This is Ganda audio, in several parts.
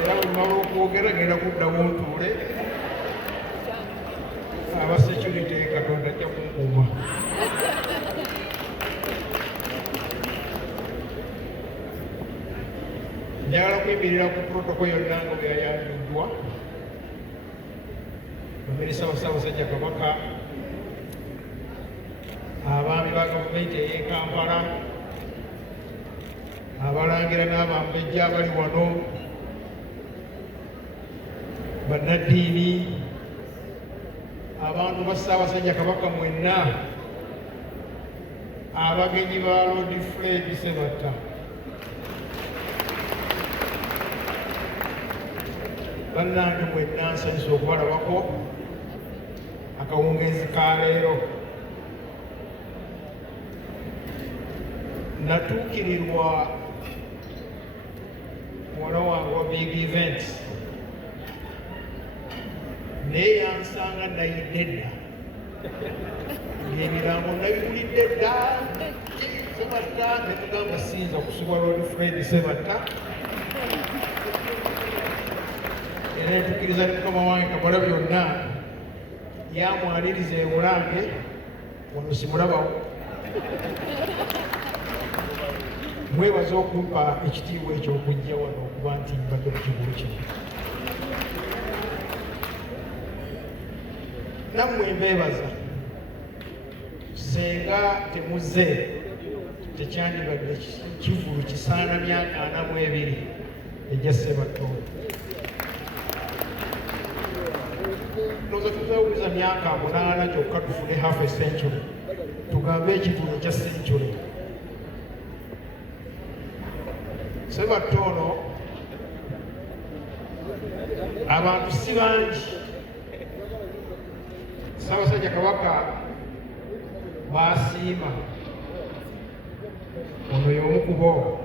era olumala okwogera genda kuddawo ntuule aba security Katonda ajja kunkuuma. Njagala kuyimirira ku protocol yonna nga bwe yayanjuddwa Minisita wa Ssaabasajja Kabaka, abaami ba gavumenti ey'e Kampala, abalangira n'abambejja abali wano, bannaddiini, abantu ba Ssaabasajja Kabaka mwenna, abagenyi ba Lord Fred Ssebatta, bannange mwenna nsanyusa okubalabako akawungeezi ka leero. Natuukirirwa muwala wange wa big events naye yansanga nayidde dda ng'emirambo nabigulidde dda Ssebatta ne tugamba siyinza kusubwa Lord Fred Ssebatta era netukkiriza ne mukama wange Kamala byonna yamwaliriza e Bulange wano simulabawo. Mwebaza okumpa ekitiibwa eky'okujja wano okuba nti mbadde mu kigulu kino. Nammwe mbeebaza, senga temuzze tekyandibadde kivulu kisaana myaka 42 ejja Ssebatta. Ndowooza tuzawuliza myaka 8 kyokka tufune half a century, tugambe ekivulu ekya century. Ssebatta ono abantu si bangi, Ssaabasajja Kabaka baasiima, ono y'omu ku bo,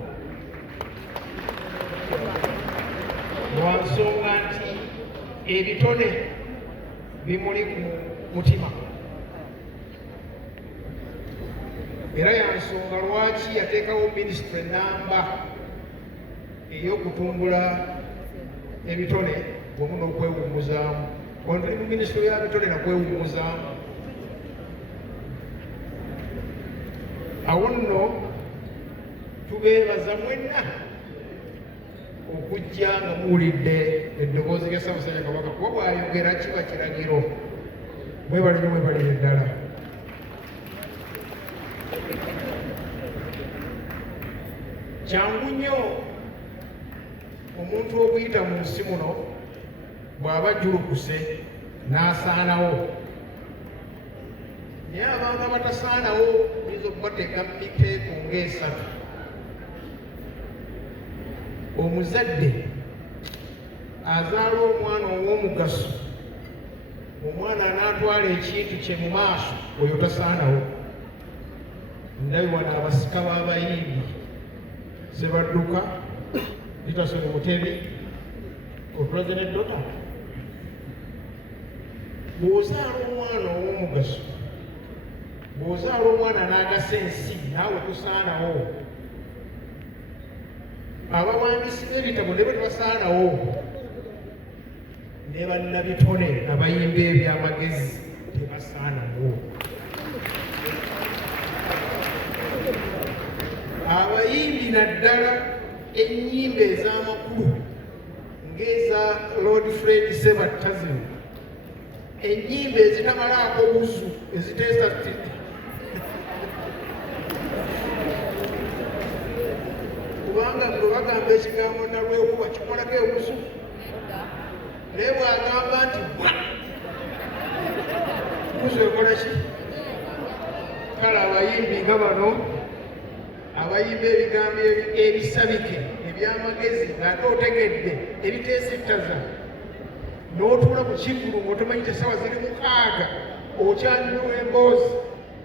lwa nsonga nti ebitone bimuli ku mutima, era yansonga lwaki yateekawo minisitule ennamba ey'okutumbula ebitone wamu n'okwewummuzaamu. Ono tuli mu minisitule y'ebitone nakwewummuzaamu. Awo nno tubeebaza mwenna okujja nga muwulidde eddoboozi lya Ssaabasajja Kabaka, kuba bw'ayogera kiba kiragiro. Mwebalire mwebalire ddala. Kyangu nnyo omuntu okuyita mu nsi muno bw'aba ajjulukuse n'asaanawo, naye abantu abatasaanawo oyinza okubateeka mu miteeko ng'esatu. Omuzadde azaala omwana ow'omugaso, omwana anaatwala ekintu kye mu maaso, oyo tasaanawo. Ndabi wano abasika b'abayimbi Sebadduka, Peterson Mutebi, President Dota. Bw'ozaala omwana ow'omugaso, bw'ozaala omwana n'agasa ensi, naawe tosaanawo. Abawandiisi b'ebitabo ne bwe tebasaanawo, ne bannabitone abayimba eby'amagezi tebasaanawo. Abayimbi naddala ennyimba ez'amakulu ng'eza Lord Fred Ssebatta zino, ennyimba ezitamalaako busu eziteesa kubanga bwe bagamba ekigambo nalwekuba kikolako ebusu, naye bw'agamba nti busu ekola ki? Kale abayimbi nga bano abayimba ebigambo ebisabike eby'amagezi ng'ate otegedde ebiteesittaza, n'otuula ku kivulu ng'otomanyi essaawa ziri 6 okyaliwo emboozi,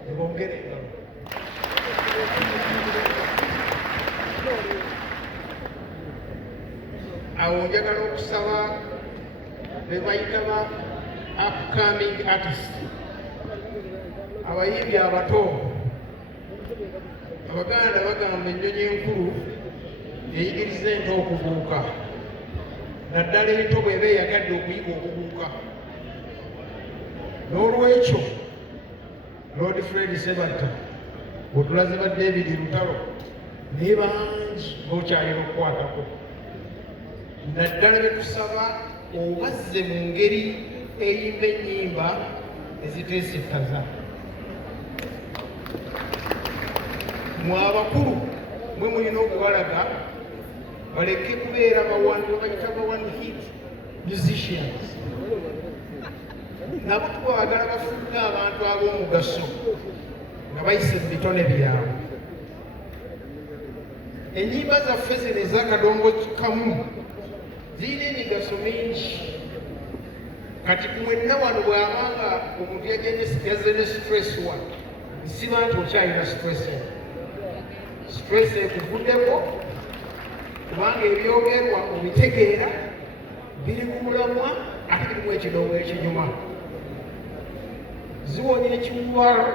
ne bongera engalo. Awo njagala okusaba be bayita ba upcoming artist, abayimbi abato. Abaganda bagamba ennyonyi enkulu eyigiriza ento okubuuka. naddala ento bw'eba eyagadde okuyiga okubuuka. N'olwekyo Lord Fred Sebatta bw'otulaze ba David Lutalo naye bangi b'okyalira okukwatako, naddala bye tusaba obazze mu ngeri eyimba ennyimba eziteesittaza. Mwe abakulu mwe mulina okubalaga baleke kubeera babagita one hit musicians. Nabo tubagala bafudde abantu ab'omugaso nga bayise mu bitone byabwe. Ennyimba zaffe zino ez'akadongo kamu zirina emigaso mingi. Kati mwenna wano bw'abanga omuntu yazze ne stress wa nsiba nti okyalina stress. Stress ekuvuddeko kubanga ebyogerwa obitegeera biri mu mulamwa ate birimu ekidongo ekinyuma. Ziwonya ekiwuwalo